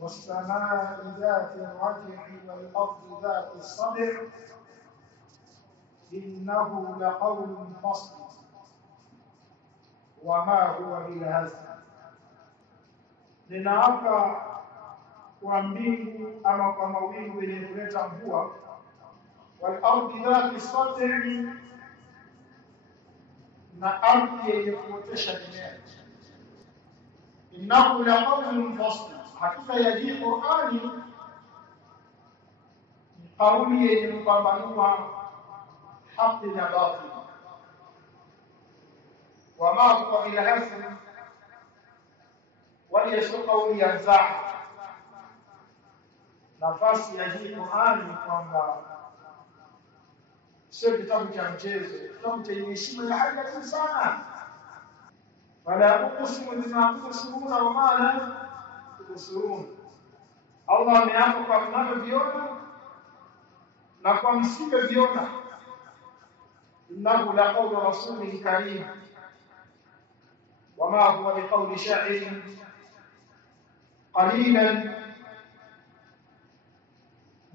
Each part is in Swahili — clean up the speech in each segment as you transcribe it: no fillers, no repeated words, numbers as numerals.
والسماء ذات الرجع والأرض ذات الصدع إنه لقول فصل وما هو بالهزل. Ninaapa kwa mbingu ama kwa mawingu yenye kuleta mvua, wal ardi dhati sadri, na ardhi yenye kuotesha mimea. Innahu laqawlun fasl, hakika ya hii Qur'ani ni kauli yenye kupambanua haki na batili. Wama huwa bil hasr waliyashqa yanzaa. Nafasi ya hii Qur'ani kwamba sio kitabu cha mchezo, kitabu chenye heshima ya hali ya juu sana. Wala uqsimu bima tubsiruna wa ma la tubsirun. Allah ameapa kwa mnavyoviona na kwa msivyoviona. Innahu laqawlu rasulin karim wama huwa biqawli sha'irin qalilan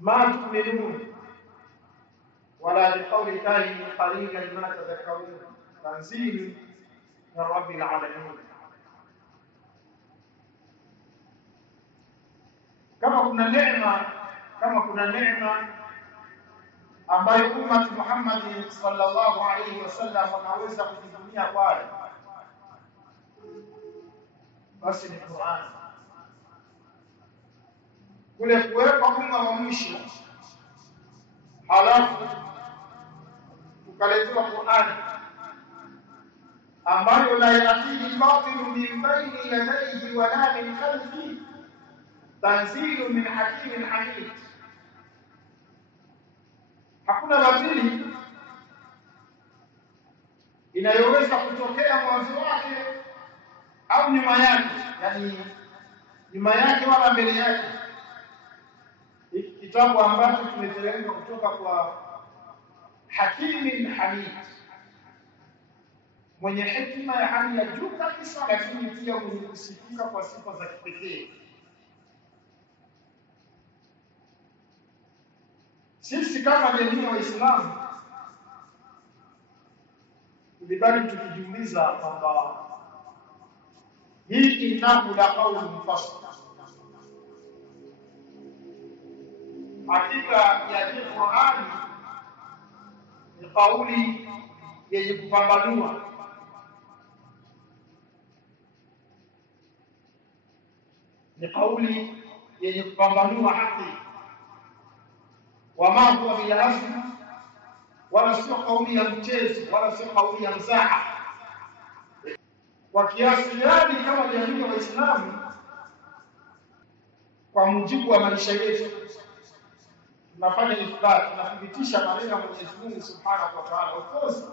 ma tu'minun wala biqawli kahin qalilan ma tadhakkarun. Tanzil min rabbil alamin. Kama kuna neema ambayo umma Muhammad sallallahu alayhi wasallam wanaweza kujivunia kwayo, basi ni Qur'an. Kule kuwepo umma wa mwisho halafu ukaletewa Qur'an ambayo la yatihi batil min bayni yadayhi wa la min khalfihi, tanzilu min hakimin hamid. Hakuna batili inayoweza kutokea mwanzo wake au nyuma yake, yani nyuma yake wala mbele yake. Hiki kitabu ambacho kimeteremka kutoka kwa hakimin hamid, mwenye hekima ya hali ya juu kabisa, lakini pia mwenye kusifika kwa sifa za kipekee. Sisi kama jamii ya Waislamu tulibaki tukijiuliza kwamba hii innahu laqawlun fasl, hakika ya hii Qur'ani ni kauli yenye kupambanua, ni kauli yenye kupambanua haki. Wama huwa bil hasr, wala sio kauli ya mchezo, wala sio kauli ya mzaha. Kwa kiasi gani kama jamii ya Waislamu, kwa mujibu wa maisha yetu, tunafanya ithbat, tunathibitisha maneno ya Mwenyezi Mungu Subhanahu wa Ta'ala. Of course,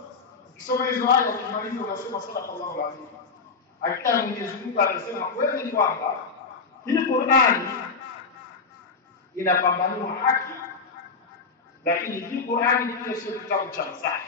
ukisoma hizo aya ukimaliza unasema sallallahu alaihi wasallam. Hakika Mwenyezi Mungu anasema kweli kwamba hii Qur'ani inapambanua haki, lakini hii Qur'ani pia sio kitabu cha mzaha.